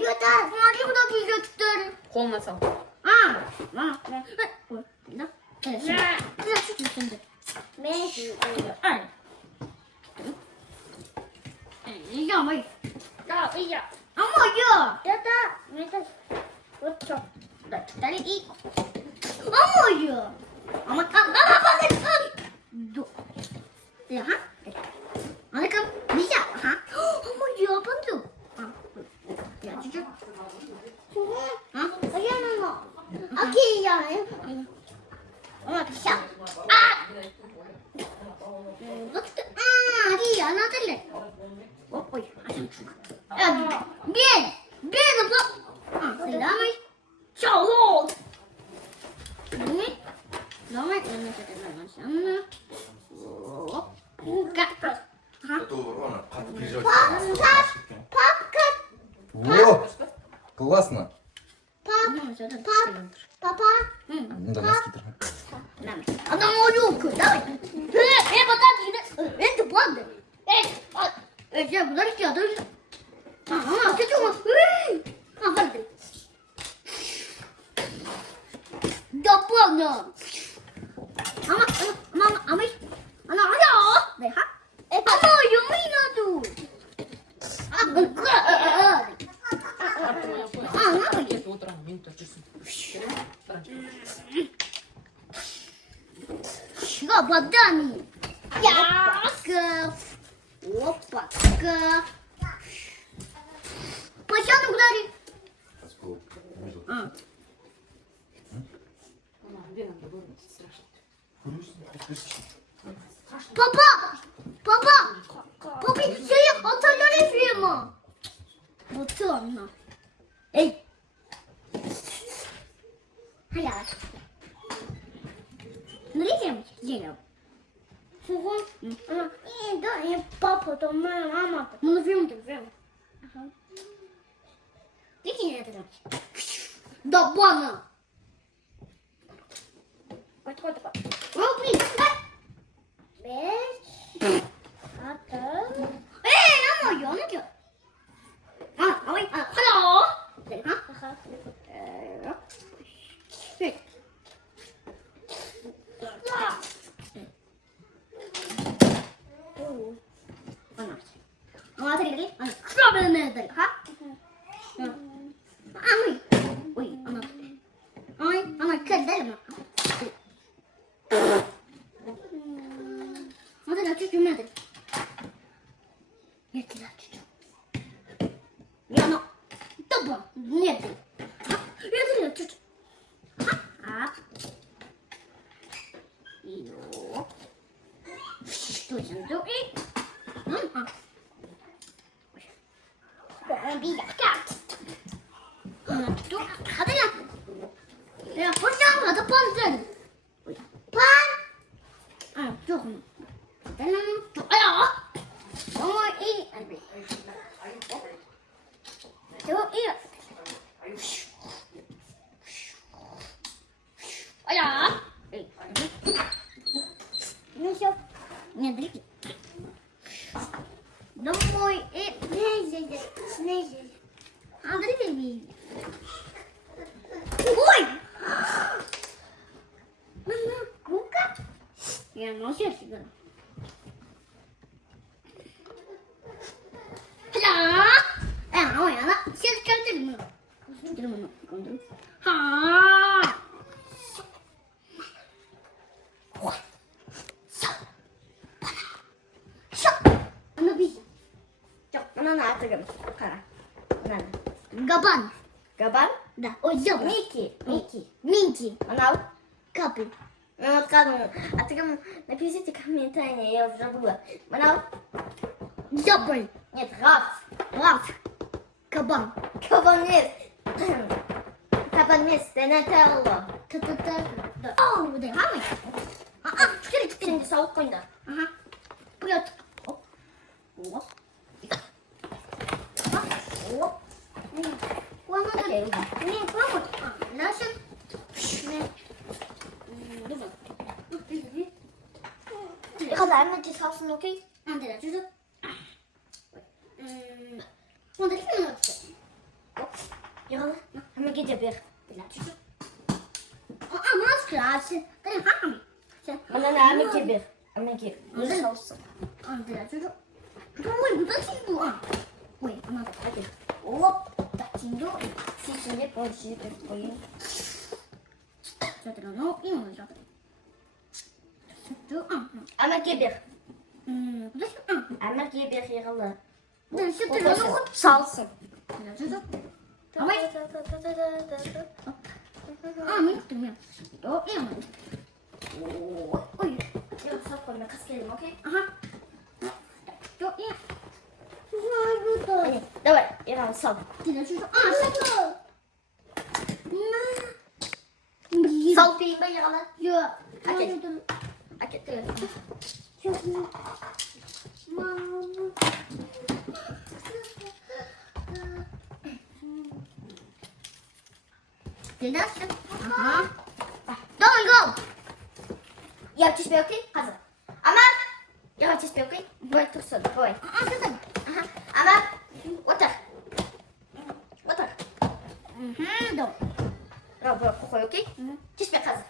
götür. Hadi bu da bir götür. Koluna sal. Evet, şimdi. Biraz şu şimdi. Ay. Ama ya. Ama ya. Dari i. Ama ya. Ama ya ha. Ada kamu bisa ha? Ama ya apa tuh? Ya cucu. Ha? Ayan ano. Okay ya. Ama bisa. Iya, another leg. Oy, asan juga. Bien, bien apa? Selamay. Shalom. Ini, lama ini kita lakukan sana. Enggak. Папка. Во! Классно! Папа. Ну да, носки трогай. Она мою руку, давай. Это правда. Я подожди, а ты... ты что? Подожди. Да правда. Мама, она да, ха? Она ее надо. Это утром минута часов. Что, Богдан? Яков. Опа, Пощаду удари. Папа, я отоляли фильма. Вот она. Эй. Халя. Смотрите, дерево. Да, и папа, то моя мама. Ну, на фильм. Ага. Видите, это там? Да, бана. Вот. О, блин, я ой, hello. Нет. Это чуть-чуть. Что это? Я пошел, надо пан. Пан. Чухну. Ой, и. Ну все. Нет, дорогие. Домой и снизили. А дорогие. Ой! Мама, кука? Я молчу сюда. Ой, она сейчас контролирует. Она бежит. Она на это Габан. Габан? Да. Ой, зебра. Минки. Она? Капель. Ну, сказано. А ты напишите комментарии, я уже забыла. Она? Зебра. Нет, Раф. Кабан. Кабан нет. Кабан нет, Донателло. Да. О, да. Четыре. Şimdi soğuk koydu. Ага. Вперед. Оп. Okey. Наша. Ik ga daar met je gasten, oké? Андрея, чужо. Вот это надо. de bir. Ama sırası. Ben hamam. Bana ne Amerika bir. Amerika. Ne olsun? Anne çocuk. Ой, bu da şimdi bu. Ой, она Hadi. Hop. Şimdi şimdi pozitif koyayım. 저들은 이모는 저들. 저 Amerika bir. bu da şimdi Amerika bir yaralı. 네, 저들은 Salsın. 저저. Ama Amin tutmuyor. O iyi mi? Oy. Yok sağ koyma kas gelelim okey? Aha. Çok iyi. Hadi. Давай. Yaran sal. Dile şu. Aa, Sal kıyım ben yaralı. Yok. Hak et. Hak et. Dile şu. Aha. Don't go. Я тебе окей? Hazır. Ama я тебе окей? Давай tursun. Давай. Aa, kızım. Aha. Ama otur. Otur. Doğru. Bravo, bravo. Koy okey? Тебе hazır.